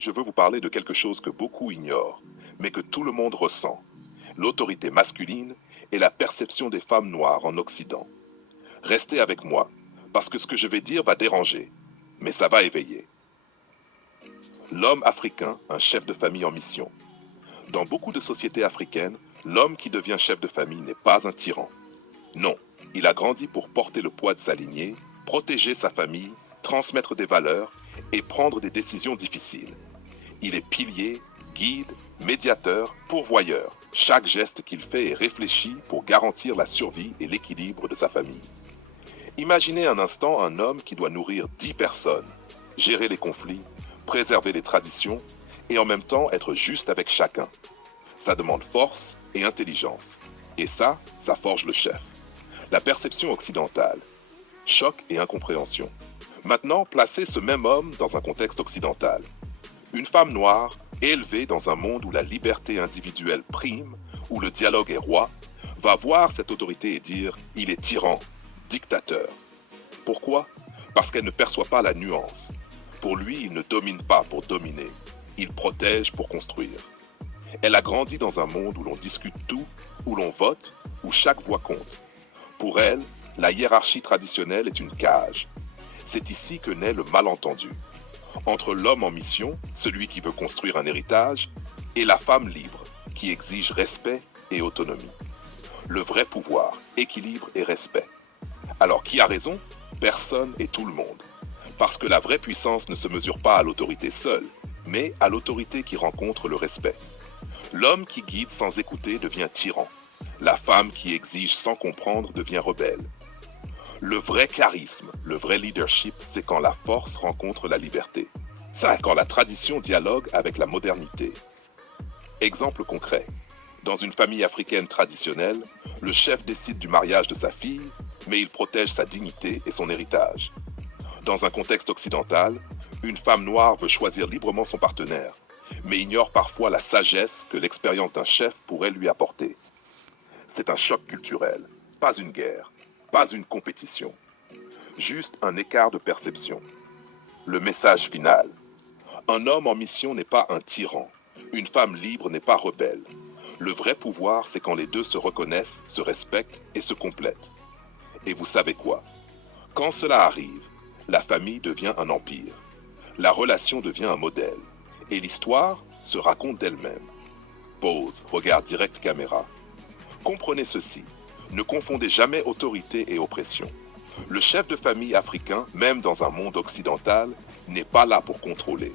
Je veux vous parler de quelque chose que beaucoup ignorent, mais que tout le monde ressent. L'autorité masculine et la perception des femmes noires en Occident. Restez avec moi, parce que ce que je vais dire va déranger, mais ça va éveiller. L'homme africain, un chef de famille en mission. Dans beaucoup de sociétés africaines, l'homme qui devient chef de famille n'est pas un tyran. Non, il a grandi pour porter le poids de sa lignée, protéger sa famille, transmettre des valeurs et prendre des décisions difficiles. Il est pilier, guide, médiateur, pourvoyeur. Chaque geste qu'il fait est réfléchi pour garantir la survie et l'équilibre de sa famille. Imaginez un instant un homme qui doit nourrir 10 personnes, gérer les conflits, préserver les traditions et en même temps être juste avec chacun. Ça demande force et intelligence. Et ça forge le chef. La perception occidentale. Choc et incompréhension. Maintenant, placez ce même homme dans un contexte occidental. Une femme noire, élevée dans un monde où la liberté individuelle prime, où le dialogue est roi, va voir cette autorité et dire « il est tyran, dictateur ». Pourquoi? Parce qu'elle ne perçoit pas la nuance. Pour lui, il ne domine pas pour dominer, il protège pour construire. Elle a grandi dans un monde où l'on discute tout, où l'on vote, où chaque voix compte. Pour elle, la hiérarchie traditionnelle est une cage. C'est ici que naît le malentendu. Entre l'homme en mission, celui qui veut construire un héritage, et la femme libre, qui exige respect et autonomie. Le vrai pouvoir, équilibre et respect. Alors qui a raison? Personne et tout le monde. Parce que la vraie puissance ne se mesure pas à l'autorité seule, mais à l'autorité qui rencontre le respect. L'homme qui guide sans écouter devient tyran. La femme qui exige sans comprendre devient rebelle. Le vrai charisme, le vrai leadership, c'est quand la force rencontre la liberté. C'est quand la tradition dialogue avec la modernité. Exemple concret. Dans une famille africaine traditionnelle, le chef décide du mariage de sa fille, mais il protège sa dignité et son héritage. Dans un contexte occidental, une femme noire veut choisir librement son partenaire, mais ignore parfois la sagesse que l'expérience d'un chef pourrait lui apporter. C'est un choc culturel, pas une guerre. Pas une compétition, juste un écart de perception. Le message final. Un homme en mission n'est pas un tyran. Une femme libre n'est pas rebelle. Le vrai pouvoir, c'est quand les deux se reconnaissent, se respectent et se complètent. Et vous savez quoi? Quand cela arrive, la famille devient un empire. La relation devient un modèle. Et l'histoire se raconte d'elle-même. Pause, regard direct caméra. Comprenez ceci. Ne confondez jamais autorité et oppression. Le chef de famille africain, même dans un monde occidental, n'est pas là pour contrôler.